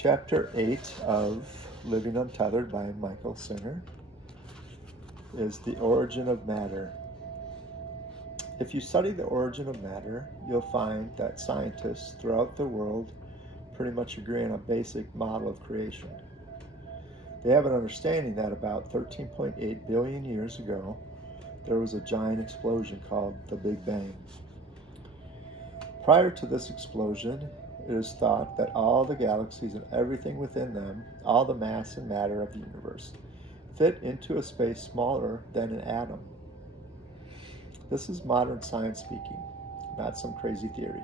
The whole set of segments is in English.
Chapter 8 of Living Untethered by Michael Singer is the origin of matter. If you study the origin of matter, you'll find that scientists throughout the world pretty much agree on a basic model of creation. They have an understanding that about 13.8 billion years ago, there was a giant explosion called the Big Bang. Prior to this explosion, it is thought that all the galaxies and everything within them, all the mass and matter of the universe, fit into a space smaller than an atom. This is modern science speaking, not some crazy theory.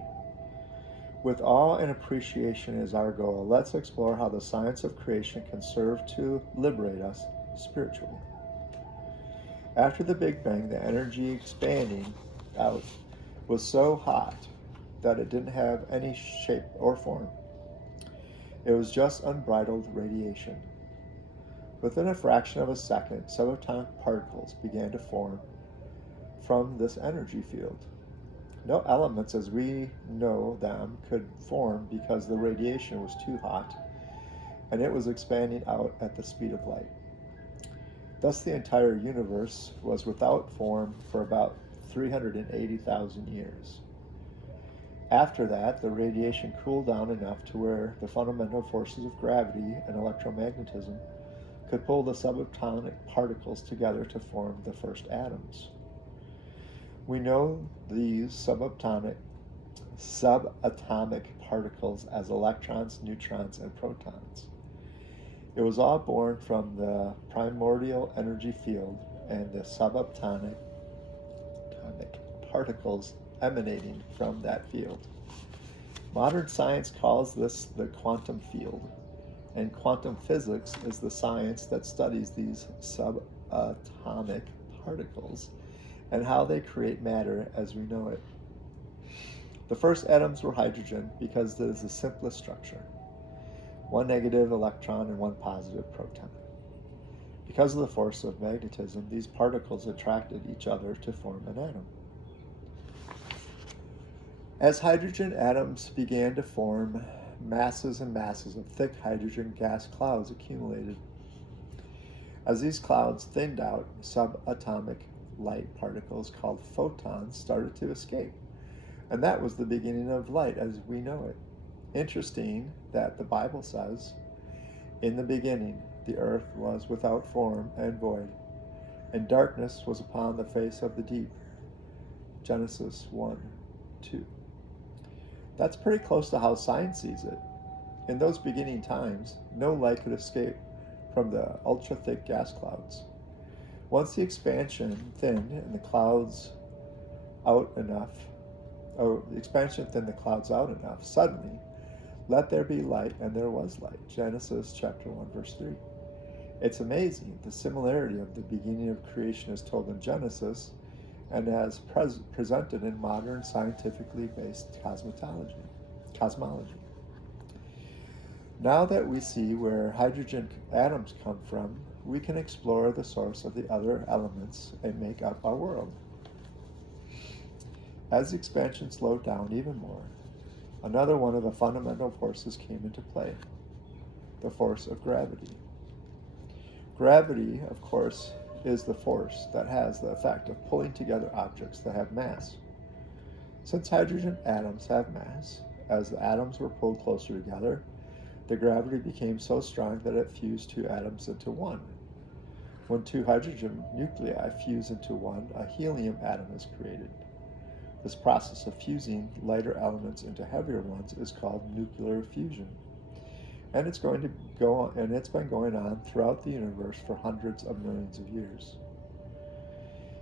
With awe and appreciation as our goal, let's explore how the science of creation can serve to liberate us spiritually. After the Big Bang, the energy expanding out was so hot that it didn't have any shape or form. It was just unbridled radiation. Within a fraction of a second, subatomic particles began to form from this energy field. No elements as we know them could form because the radiation was too hot, and it was expanding out at the speed of light. Thus the entire universe was without form for about 380,000 years. After that, the radiation cooled down enough to where the fundamental forces of gravity and electromagnetism could pull the subatomic particles together to form the first atoms. We know these subatomic particles as electrons, neutrons, and protons. It was all born from the primordial energy field and the subatomic particles emanating from that field. Modern science calls this the quantum field, and quantum physics is the science that studies these subatomic particles and how they create matter as we know it. The first atoms were hydrogen because it is the simplest structure. One negative electron and one positive proton. Because of the force of magnetism, these particles attracted each other to form an atom. As hydrogen atoms began to form, masses and masses of thick hydrogen gas clouds accumulated. As these clouds thinned out, subatomic light particles called photons started to escape, and that was the beginning of light as we know it. Interesting that the Bible says, "In the beginning the earth was without form and void, and darkness was upon the face of the deep." Genesis 1:2. That's pretty close to how science sees it. In those beginning times, no light could escape from the ultra-thick gas clouds. Once the expansion thinned the clouds out enough, suddenly, "Let there be light," and there was light. Genesis chapter 1, verse 3. It's amazing. The similarity of the beginning of creation is told in Genesis and as presented in modern scientifically based cosmology. Now that we see where hydrogen atoms come from, we can explore the source of the other elements and make up our world. As the expansion slowed down even more, another one of the fundamental forces came into play, the force of gravity. Gravity, of course, is the force that has the effect of pulling together objects that have mass. Since hydrogen atoms have mass, as the atoms were pulled closer together, the gravity became so strong that it fused two atoms into one. When two hydrogen nuclei fuse into one, a helium atom is created. This process of fusing lighter elements into heavier ones is called nuclear fusion. And it's been going on throughout the universe for hundreds of millions of years.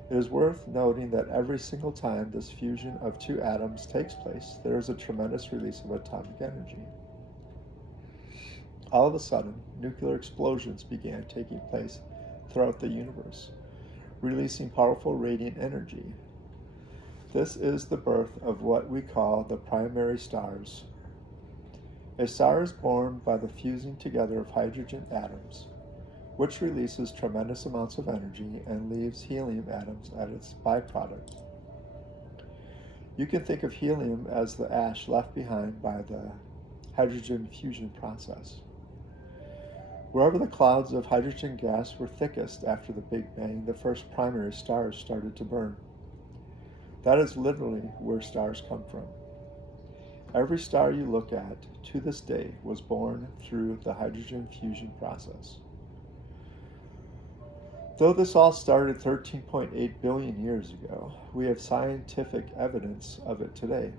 It is worth noting that every single time this fusion of two atoms takes place, there is a tremendous release of atomic energy. All of a sudden, nuclear explosions began taking place throughout the universe, releasing powerful radiant energy. This is the birth of what we call the primary stars. A star is born by the fusing together of hydrogen atoms, which releases tremendous amounts of energy and leaves helium atoms as its byproduct. You can think of helium as the ash left behind by the hydrogen fusion process. Wherever the clouds of hydrogen gas were thickest after the Big Bang, the first primary stars started to burn. That is literally where stars come from. Every star you look at to this day was born through the hydrogen fusion process. Though this all started 13.8 billion years ago, we have scientific evidence of it today.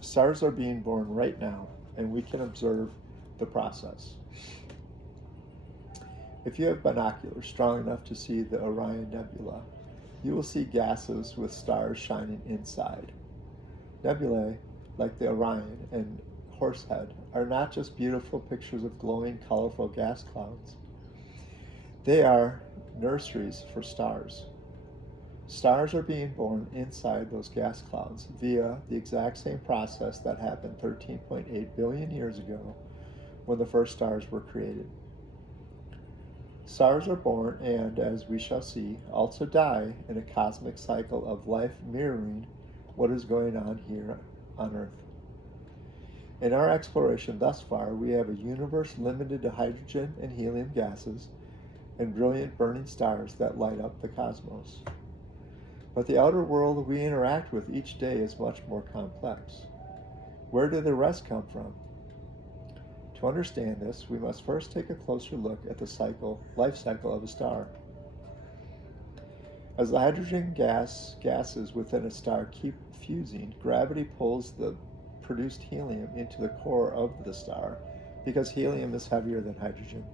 Stars are being born right now, and we can observe the process. If you have binoculars strong enough to see the Orion Nebula, you will see gases with stars shining inside. Nebulae, like the Orion and Horsehead, are not just beautiful pictures of glowing, colorful gas clouds. They are nurseries for stars. Stars are being born inside those gas clouds via the exact same process that happened 13.8 billion years ago when the first stars were created. Stars are born and, as we shall see, also die in a cosmic cycle of life mirroring what is going on here on Earth. In our exploration thus far, we have a universe limited to hydrogen and helium gases and brilliant burning stars that light up the cosmos. But the outer world we interact with each day is much more complex. Where do the rest come from? To understand this, we must first take a closer look at the life cycle of a star. As the hydrogen gases within a star keep fusing, gravity pulls the produced helium into the core of the star because helium is heavier than hydrogen.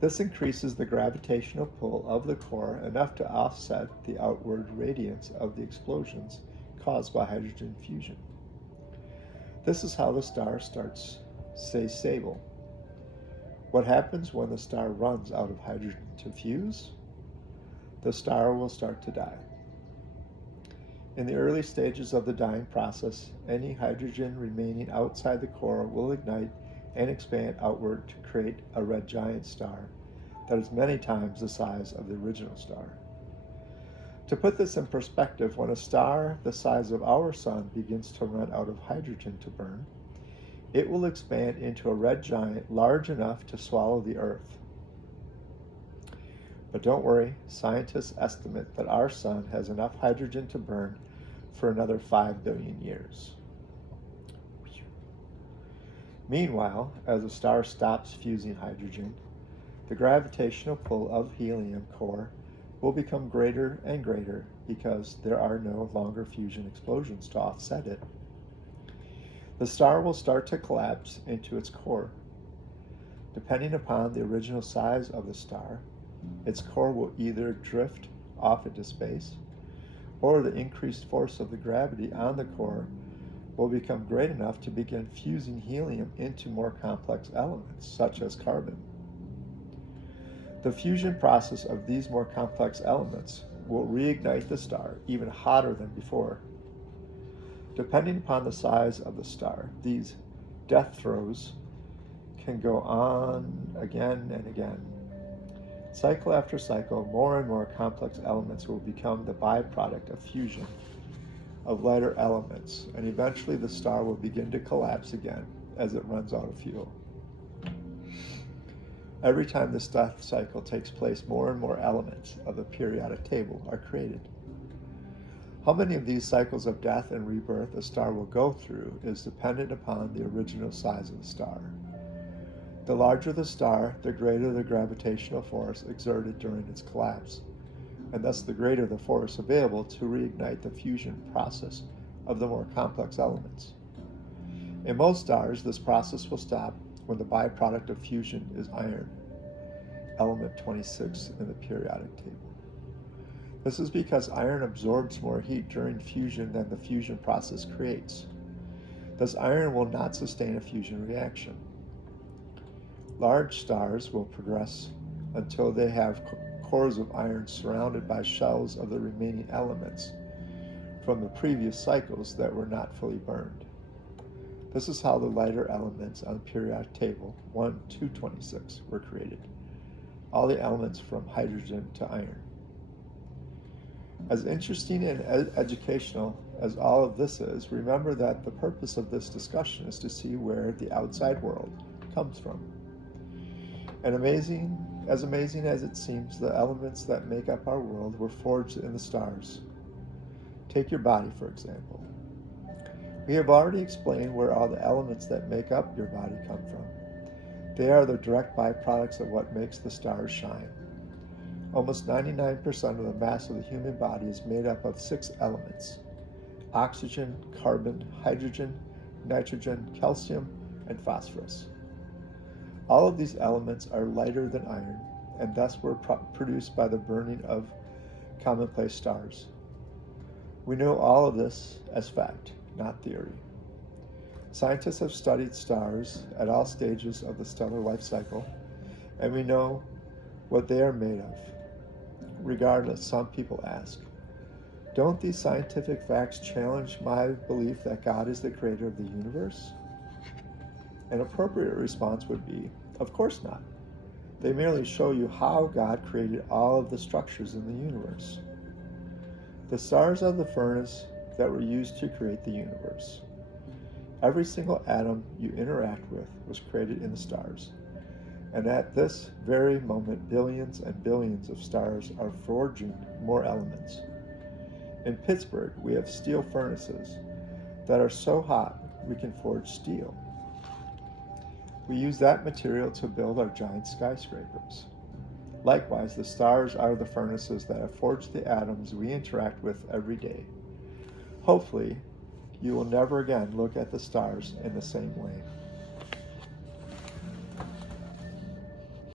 This increases the gravitational pull of the core enough to offset the outward radiance of the explosions caused by hydrogen fusion. This is how the star starts to stay stable. What happens when the star runs out of hydrogen to fuse? The star will start to die. In the early stages of the dying process, any hydrogen remaining outside the core will ignite and expand outward to create a red giant star that is many times the size of the original star. To put this in perspective, when a star the size of our sun begins to run out of hydrogen to burn, it will expand into a red giant large enough to swallow the Earth. But don't worry, scientists estimate that our sun has enough hydrogen to burn for another 5 billion years. Meanwhile, as a star stops fusing hydrogen, the gravitational pull of helium core will become greater and greater because there are no longer fusion explosions to offset it. The star will start to collapse into its core. Depending upon the original size of the star, its core will either drift off into space, or the increased force of the gravity on the core will become great enough to begin fusing helium into more complex elements, such as carbon. The fusion process of these more complex elements will reignite the star even hotter than before. Depending upon the size of the star, these death throes can go on again and again. Cycle after cycle, more and more complex elements will become the byproduct of fusion of lighter elements, and eventually the star will begin to collapse again as it runs out of fuel. Every time this death cycle takes place, more and more elements of the periodic table are created. How many of these cycles of death and rebirth a star will go through is dependent upon the original size of the star. The larger the star, the greater the gravitational force exerted during its collapse, and thus the greater the force available to reignite the fusion process of the more complex elements. In most stars, this process will stop when the byproduct of fusion is iron, element 26 in the periodic table. This is because iron absorbs more heat during fusion than the fusion process creates. Thus, iron will not sustain a fusion reaction. Large stars will progress until they have cores of iron surrounded by shells of the remaining elements from the previous cycles that were not fully burned. This is how the lighter elements on the periodic table 1 to 26 were created, all the elements from hydrogen to iron. As interesting and educational as all of this is, remember that the purpose of this discussion is to see where the outside world comes from. And amazing as it seems, the elements that make up our world were forged in the stars. Take your body, for example. We have already explained where all the elements that make up your body come from. They are the direct byproducts of what makes the stars shine. Almost 99% of the mass of the human body is made up of 6 elements: oxygen, carbon, hydrogen, nitrogen, calcium, and phosphorus. All of these elements are lighter than iron, and thus were produced by the burning of commonplace stars. We know all of this as fact, not theory. Scientists have studied stars at all stages of the stellar life cycle, and we know what they are made of. Regardless, some people ask, don't these scientific facts challenge my belief that God is the creator of the universe? An appropriate response would be, of course not. They merely show you how God created all of the structures in the universe. The stars are the furnace that were used to create the universe. Every single atom you interact with was created in the stars. And at this very moment, billions and billions of stars are forging more elements. In Pittsburgh, we have steel furnaces that are so hot we can forge steel. We use that material to build our giant skyscrapers. Likewise, the stars are the furnaces that have forged the atoms we interact with every day. Hopefully, you will never again look at the stars in the same way.